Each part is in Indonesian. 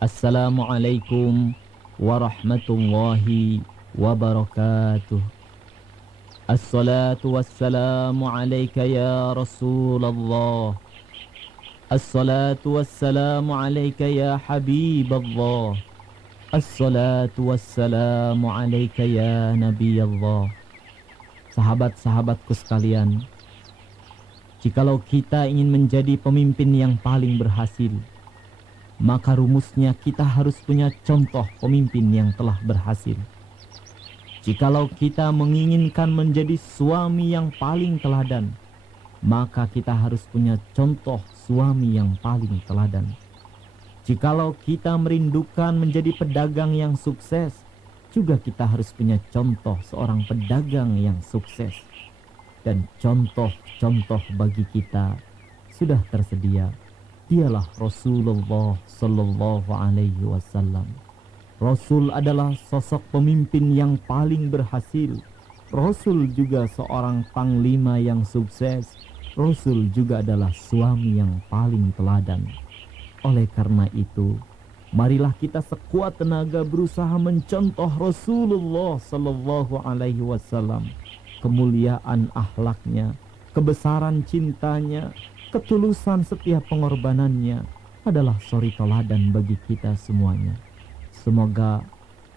Assalamualaikum warahmatullahi wabarakatuh. Assalatu wassalamu alayka ya Rasulullah. Assalatu wassalamu alayka ya Habiballah. Assalatu wassalamu alayka ya Nabiyallah. Sahabat-sahabatku sekalian, jikalau kita ingin menjadi pemimpin yang paling berhasil, maka rumusnya kita harus punya contoh pemimpin yang telah berhasil. Jikalau kita menginginkan menjadi suami yang paling teladan, maka kita harus punya contoh suami yang paling teladan. Jikalau kita merindukan menjadi pedagang yang sukses, juga kita harus punya contoh seorang pedagang yang sukses. Dan contoh-contoh bagi kita sudah tersedia. Dialah Rasulullah Sallallahu Alaihi Wasallam. Rasul adalah sosok pemimpin yang paling berhasil. Rasul juga seorang panglima yang sukses. Rasul juga adalah suami yang paling teladan. Oleh karena itu, marilah kita sekuat tenaga berusaha mencontoh Rasulullah Sallallahu Alaihi Wasallam. Kemuliaan akhlaknya, kebesaran cintanya, ketulusan setiap pengorbanannya adalah suri teladan bagi kita semuanya. Semoga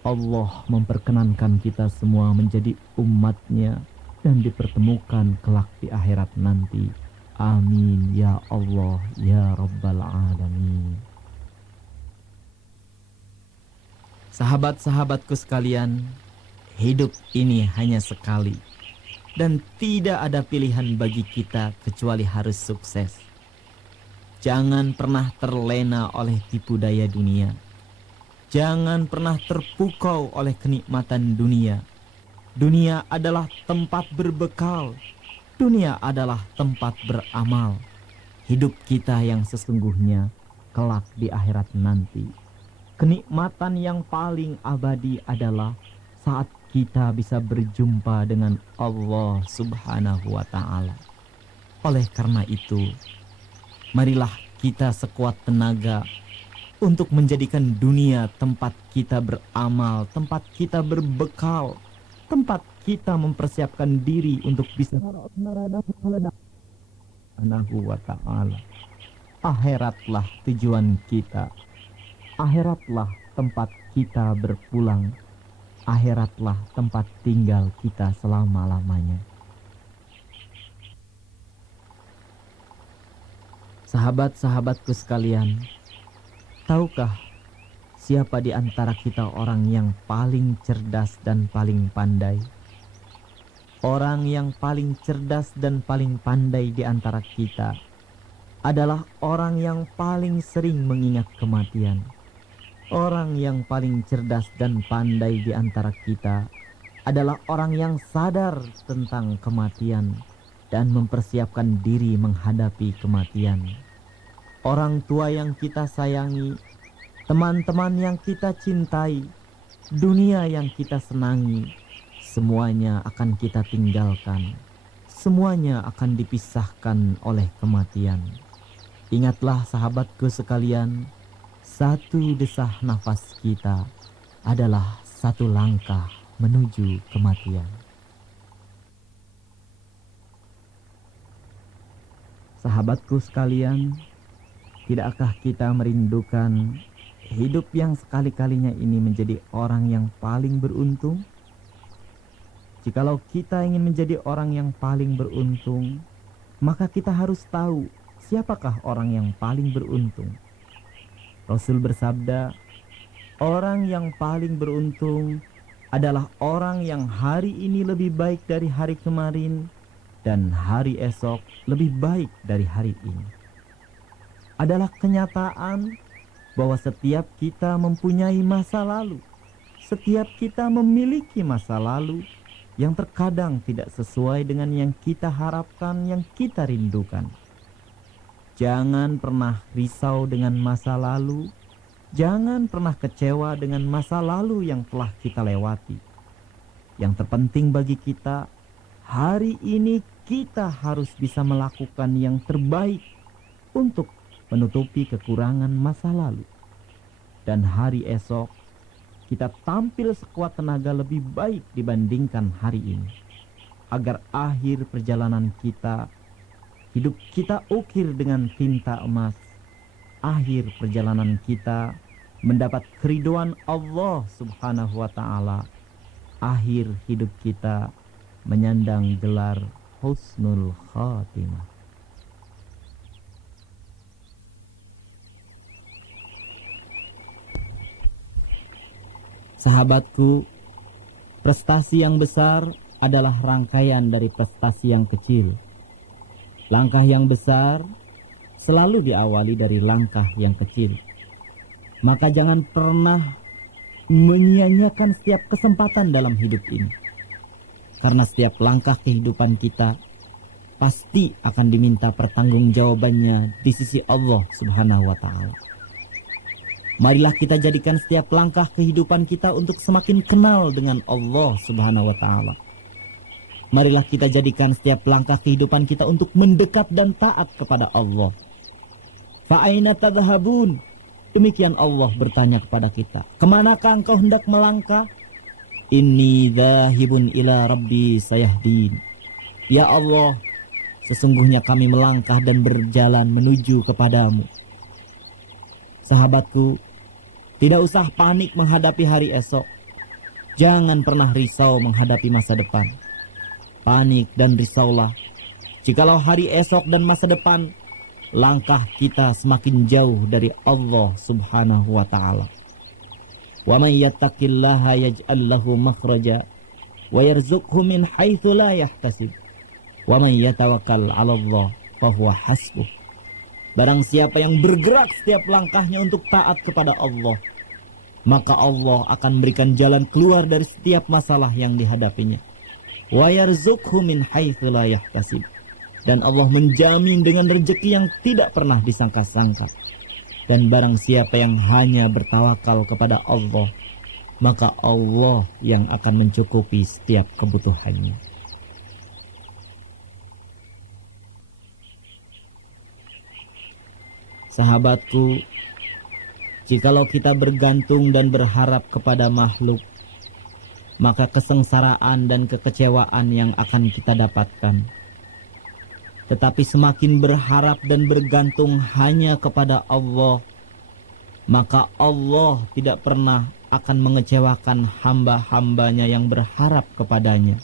Allah memperkenankan kita semua menjadi umatnya dan dipertemukan kelak di akhirat nanti. Amin ya Allah ya Rabbal Alamin. Sahabat-sahabatku sekalian, hidup ini hanya sekali. Dan tidak ada pilihan bagi kita kecuali harus sukses. Jangan pernah terlena oleh tipu daya dunia. Jangan pernah terpukau oleh kenikmatan dunia. Dunia adalah tempat berbekal. Dunia adalah tempat beramal. Hidup kita yang sesungguhnya kelak di akhirat nanti. Kenikmatan yang paling abadi adalah saat kita bisa berjumpa dengan Allah Subhanahu wa Ta'ala. Oleh karena itu, marilah kita sekuat tenaga untuk menjadikan dunia tempat kita beramal, tempat kita berbekal, tempat kita mempersiapkan diri untuk bisa Subhanahu wa Ta'ala. Akhiratlah tujuan kita. Akhiratlah tempat kita berpulang. Akhiratlah tempat tinggal kita selama-lamanya. Sahabat-sahabatku sekalian, tahukah siapa di antara kita orang yang paling cerdas dan paling pandai? Orang yang paling cerdas dan paling pandai di antara kita adalah orang yang paling sering mengingat kematian. Orang yang paling cerdas dan pandai di antara kita adalah orang yang sadar tentang kematian dan mempersiapkan diri menghadapi kematian. Orang tua yang kita sayangi, teman-teman yang kita cintai, dunia yang kita senangi, semuanya akan kita tinggalkan. Semuanya akan dipisahkan oleh kematian. Ingatlah sahabatku sekalian, satu desah nafas kita adalah satu langkah menuju kematian. Sahabatku sekalian, tidakkah kita merindukan hidup yang sekali-kalinya ini menjadi orang yang paling beruntung? Jikalau kita ingin menjadi orang yang paling beruntung, maka kita harus tahu siapakah orang yang paling beruntung. Rasul bersabda, orang yang paling beruntung adalah orang yang hari ini lebih baik dari hari kemarin dan hari esok lebih baik dari hari ini. Adalah kenyataan bahwa setiap kita mempunyai masa lalu. Setiap kita memiliki masa lalu yang terkadang tidak sesuai dengan yang kita harapkan, yang kita rindukan. Jangan pernah risau dengan masa lalu. Jangan pernah kecewa dengan masa lalu yang telah kita lewati. Yang terpenting bagi kita, hari ini kita harus bisa melakukan yang terbaik untuk menutupi kekurangan masa lalu. dan hari esok kita tampil sekuat tenaga lebih baik dibandingkan hari ini, agar akhir perjalanan kita, hidup kita ukir dengan tinta emas. Akhir perjalanan kita mendapat keridhaan Allah Subhanahu wa taala. Akhir hidup kita menyandang gelar husnul khatimah. Sahabatku, prestasi yang besar adalah rangkaian dari prestasi yang kecil. Langkah yang besar selalu diawali dari langkah yang kecil. Maka jangan pernah menyia-nyiakan setiap kesempatan dalam hidup ini. Karena setiap langkah kehidupan kita pasti akan diminta pertanggungjawabannya di sisi Allah Subhanahu wa taala. Marilah kita jadikan setiap langkah kehidupan kita untuk semakin kenal dengan Allah Subhanahu wa taala. Marilah kita jadikan setiap langkah kehidupan kita untuk mendekat dan taat kepada Allah. Fa aina tadhhabun? Demikian Allah bertanya kepada kita, kemanakah engkau hendak melangkah? Inni dzahibun ila rabbi sayahdin. Ya Allah, sesungguhnya kami melangkah dan berjalan menuju kepadamu. Sahabatku, tidak usah panik menghadapi hari esok. Jangan pernah risau menghadapi masa depan. Panik dan risaulah jikalau hari esok dan masa depan langkah kita semakin jauh dari Allah Subhanahu wa taala. Wa may yattaqillaha yaj'al lahu makhraja wa yarzuqhu min haitsu la yahtasib. Wa may yatawakkal 'ala Allah fa huwa hasbuh. Barang siapa yang bergerak setiap langkahnya untuk taat kepada Allah, maka Allah akan memberikan jalan keluar dari setiap masalah yang dihadapinya. Wa yarzuqhu min haitsu la yahtasib. Dan Allah menjamin dengan rezeki yang tidak pernah disangka-sangka. Dan barang siapa yang hanya bertawakal kepada Allah, maka Allah yang akan mencukupi setiap kebutuhannya. Sahabatku, jikalau kita bergantung dan berharap kepada makhluk, maka kesengsaraan dan kekecewaan yang akan kita dapatkan. Tetapi semakin berharap dan bergantung hanya kepada Allah, maka Allah tidak pernah akan mengecewakan hamba-hambanya yang berharap kepadanya.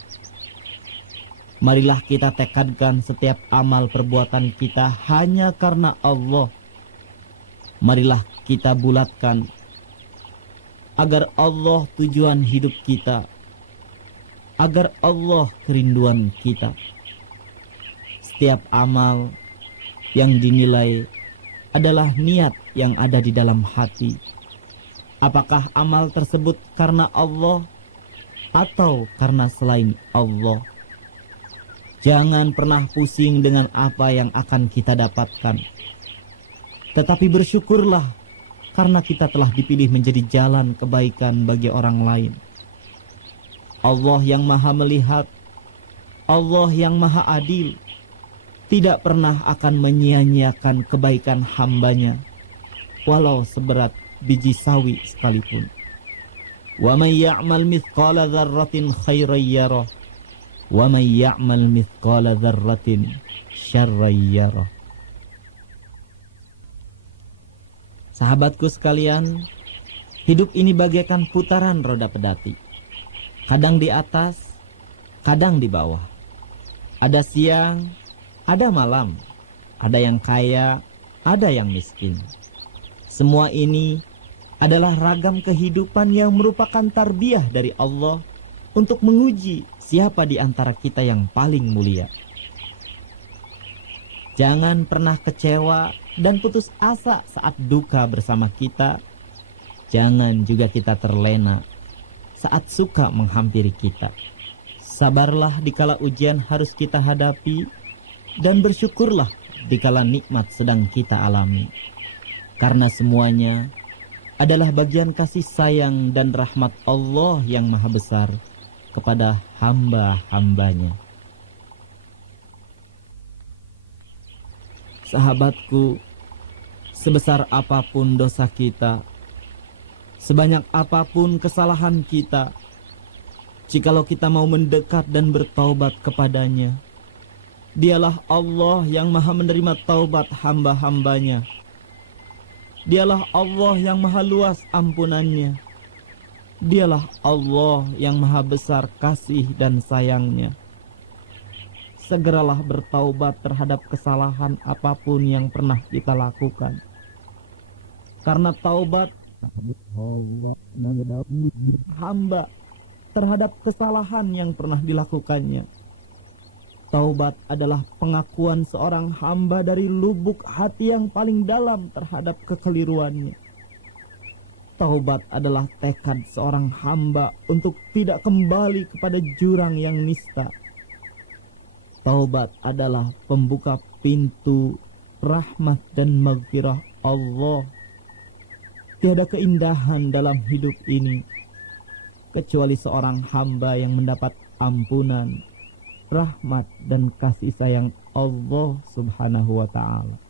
Marilah kita tekadkan setiap amal perbuatan kita hanya karena Allah. Marilah kita bulatkan agar Allah tujuan hidup kita, agar Allah kerinduan kita. Setiap amal yang dinilai adalah niat yang ada di dalam hati. Apakah amal tersebut karena Allah atau karena selain Allah? Jangan pernah pusing dengan apa yang akan kita dapatkan. Tetapi bersyukurlah karena kita telah dipilih menjadi jalan kebaikan bagi orang lain. Allah yang maha melihat, Allah yang maha adil, tidak pernah akan menyia-nyiakan kebaikan hambanya, walau seberat biji sawi sekalipun. Wa may ya'mal mithqala dzarratin khairan yarah, wa may ya'mal mithqala dzarratin syarran yarah. Sahabatku sekalian, hidup ini bagaikan putaran roda pedati. Kadang di atas, kadang di bawah. Ada siang, ada malam. Ada yang kaya, ada yang miskin. Semua ini adalah ragam kehidupan yang merupakan tarbiyah dari Allah untuk menguji siapa di antara kita yang paling mulia. Jangan pernah kecewa dan putus asa saat duka bersama kita. Jangan juga kita terlena saat suka menghampiri kita. Sabarlah dikala ujian harus kita hadapi, dan bersyukurlah dikala nikmat sedang kita alami. Karena semuanya adalah bagian kasih sayang dan rahmat Allah yang maha besar kepada hamba-hambanya. Sahabatku, sebesar apapun dosa kita, Sebanyak apapun kesalahan kita, jikalau kita mau mendekat dan bertaubat kepadanya, Dialah Allah yang maha menerima taubat hamba-hambanya. Dialah Allah yang maha luas ampunannya. Dialah Allah yang maha besar kasih dan sayangnya. Segeralah bertaubat terhadap kesalahan apapun yang pernah kita lakukan. Karena taubat hamba terhadap kesalahan yang pernah dilakukannya. Taubat adalah pengakuan seorang hamba dari lubuk hati yang paling dalam terhadap kekeliruannya. Taubat adalah tekad seorang hamba untuk tidak kembali kepada jurang yang nista. Taubat adalah pembuka pintu rahmat dan maghfirah Allah. Tiada keindahan dalam hidup ini kecuali seorang hamba yang mendapat ampunan, rahmat dan kasih sayang Allah Subhanahu wa ta'ala.